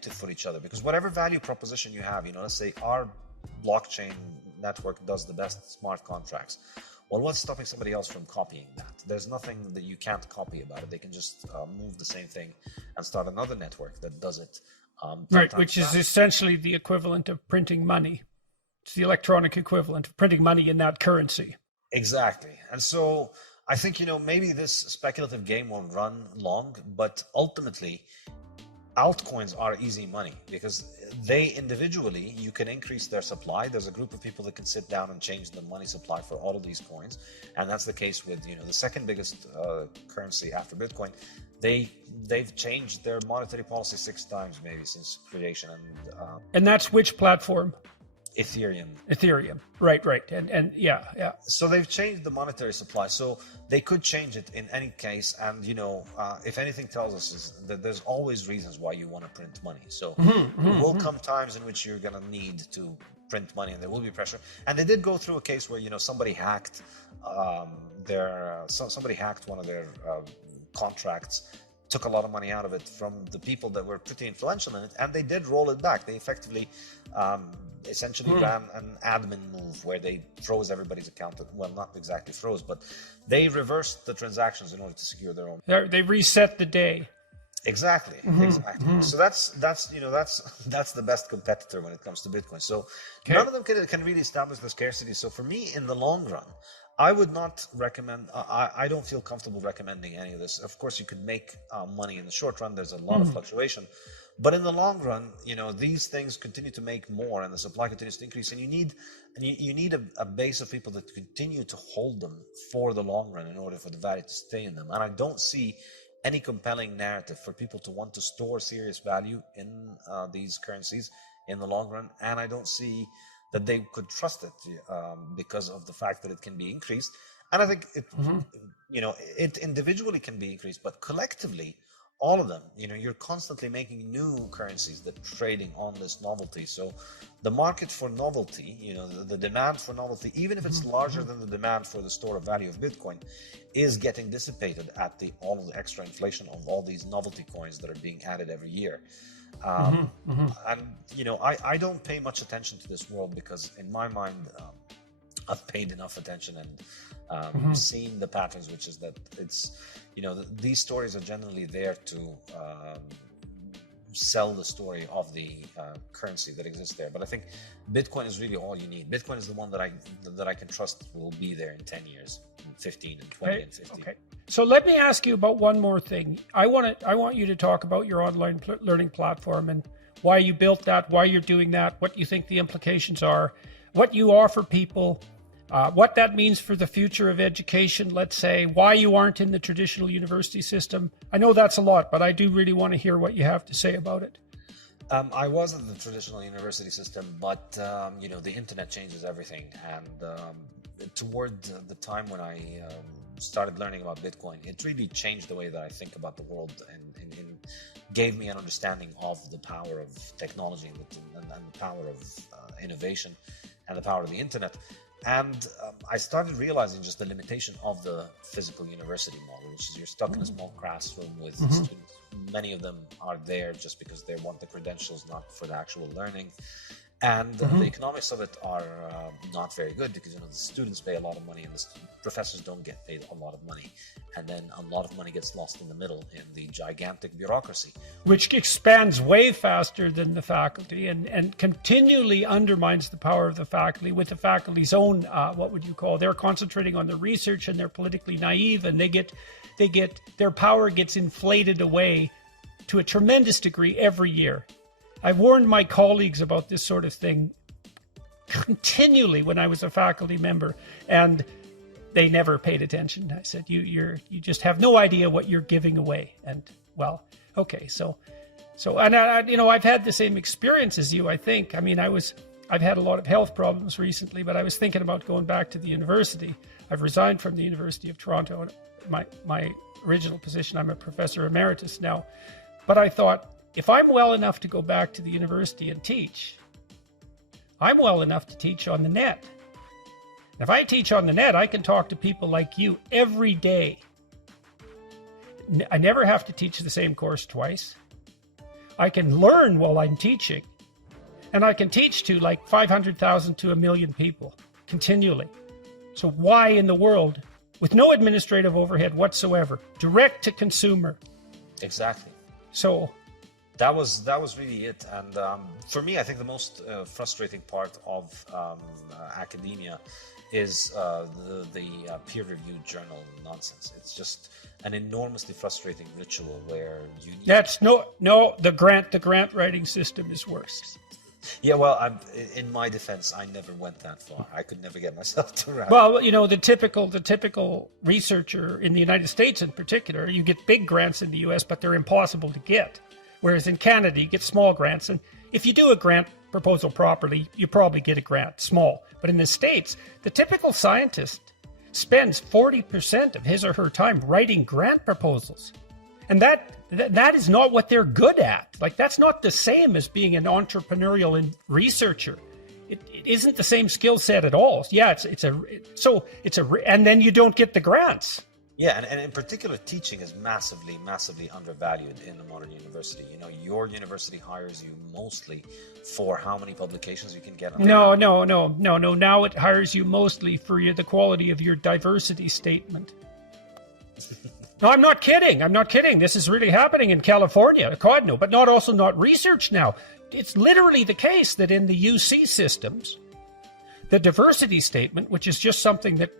dilutive for each other, because whatever value proposition you have, let's say our blockchain network does the best smart contracts. Well, what's stopping somebody else from copying that? There's nothing that you can't copy about it. They can just move the same thing and start another network that does it. Right, which is essentially the equivalent of printing money. It's the electronic equivalent of printing money in that currency. Exactly. And so I think, maybe this speculative game won't run long, but ultimately altcoins are easy money because they individually, you can increase their supply. There's a group of people that can sit down and change the money supply for all of these coins. And that's the case with, the second biggest currency after Bitcoin. They've changed their monetary policy 6 times maybe since creation. And that's which platform? Ethereum. Right. And yeah. So they've changed the monetary supply. So they could change it in any case. And, if anything tells us is that there's always reasons why you want to print money. So there will come times in which you're going to need to print money and there will be pressure. And they did go through a case where, somebody hacked somebody hacked one of their contracts, took a lot of money out of it from the people that were pretty influential in it, and they did roll it back. They effectively essentially ran an admin move where they froze everybody's account. Well, not exactly froze, but they reversed the transactions in order to secure their own. They reset the day. Exactly. So that's the best competitor when it comes to Bitcoin. So none of them can really establish the scarcity. So for me, in the long run, I would not recommend, I don't feel comfortable recommending any of this. Of course, you could make money in the short run. There's a lot of fluctuation. But in the long run, these things continue to make more and the supply continues to increase. And you need a base of people that continue to hold them for the long run in order for the value to stay in them. And I don't see any compelling narrative for people to want to store serious value in these currencies in the long run. And I don't see that they could trust it because of the fact that it can be increased. And I think it individually can be increased, but collectively, all of them, you're constantly making new currencies that are trading on this novelty. So the market for novelty, the demand for novelty, even if it's larger than the demand for the store of value of Bitcoin, is getting dissipated at all of the extra inflation of all these novelty coins that are being added every year. And I don't pay much attention to this world because in my mind I've paid enough attention and seen the patterns, which is that it's these stories are generally there to sell the story of the currency that exists there. But I think Bitcoin is really all you need. Bitcoin is the one that I can trust will be there in 10 years, 15 and 20 and 50. Okay. So let me ask you about one more thing. I want you to talk about your online learning platform and why you built that, why you're doing that, what you think the implications are, what you offer people, what that means for the future of education, let's say, why you aren't in the traditional university system. I know that's a lot, but I do really want to hear what you have to say about it. I was in the traditional university system, but the internet changes everything. And toward the time when I started learning about Bitcoin, it really changed the way that I think about the world and gave me an understanding of the power of technology and the power of innovation and the power of the internet. And I started realizing just the limitation of the physical university model, which is you're stuck in a small classroom with students. Many of them are there just because they want the credentials, not for the actual learning. And the economics of it are not very good because the students pay a lot of money and the professors don't get paid a lot of money. And then a lot of money gets lost in the middle in the gigantic bureaucracy. Which expands way faster than the faculty and continually undermines the power of the faculty with the faculty's own, they're concentrating on the research and they're politically naive and their power gets inflated away to a tremendous degree every year. I've warned my colleagues about this sort of thing continually when I was a faculty member, and they never paid attention. I said, you just have no idea what you're giving away. And well, okay, so and I've had the same experience as you, I think. I mean, I've had a lot of health problems recently, but I was thinking about going back to the university. I've resigned from the University of Toronto. My original position, I'm a professor emeritus now, but I thought, if I'm well enough to go back to the university and teach, I'm well enough to teach on the net. If I teach on the net, I can talk to people like you every day. I never have to teach the same course twice. I can learn while I'm teaching. And I can teach to like 500,000 to 1 million people continually. So why in the world, with no administrative overhead whatsoever, direct to consumer? Exactly. So that was really it. And for me, I think the most frustrating part of academia is the peer-reviewed journal nonsense. It's just an enormously frustrating ritual where you need... That's the grant writing system is worse. Yeah, well, in my defense, I never went that far. I could never get myself to write. Well, you know, the typical researcher in the United States in particular, you get big grants in the US, but they're impossible to get. Whereas in Canada, you get small grants. And if you do a grant proposal properly, you probably get a grant, small. But in the States, the typical scientist spends 40% of his or her time writing grant proposals. And that is not what they're good at. Like, that's not the same as being an entrepreneurial researcher. It isn't the same skill set at all. Yeah, and then you don't get the grants. Yeah, and in particular, teaching is massively, massively undervalued in a modern university. You know, your university hires you mostly for how many publications you can get on. No. Now it hires you mostly for the quality of your diversity statement. No, I'm not kidding. This is really happening in California. God, no, but not research now. It's literally the case that in the UC systems, the diversity statement, which is just something that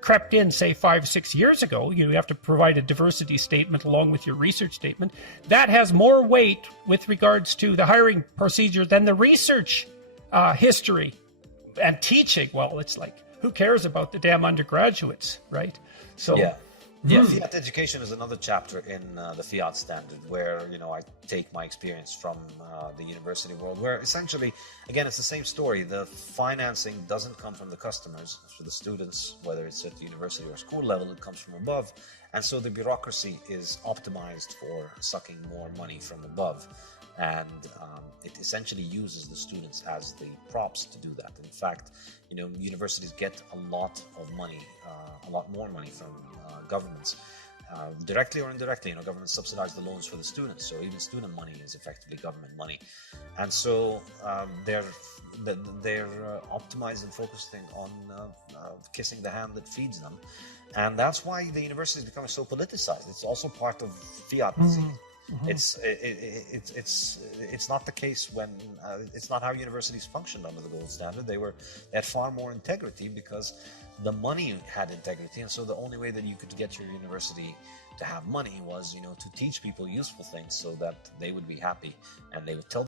crept in, say, 5-6 years ago, you have to provide a diversity statement along with your research statement, that has more weight with regards to the hiring procedure than the research history and teaching. Well, it's like, who cares about the damn undergraduates, right? So. Yeah. Yeah, fiat education is another chapter in the fiat standard where, you know, I take my experience from the university world where essentially, again, it's the same story. The financing doesn't come from the customers, for the students, whether it's at the university or school level, it comes from above. And so the bureaucracy is optimized for sucking more money from above. And it essentially uses the students as the props to do that. In fact, you know, universities get a lot of money, a lot more money from governments, directly or indirectly. You know, governments subsidize the loans for the students, so even student money is effectively government money. And so they're optimized and focusing on kissing the hand that feeds them. And that's why the university is becoming so politicized. It's also part of fiat. Mm-hmm. It's not the case when it's not how universities functioned under the gold standard. They had far more integrity because the money had integrity, and so the only way that you could get your university to have money was, you know, to teach people useful things so that they would be happy and they would tell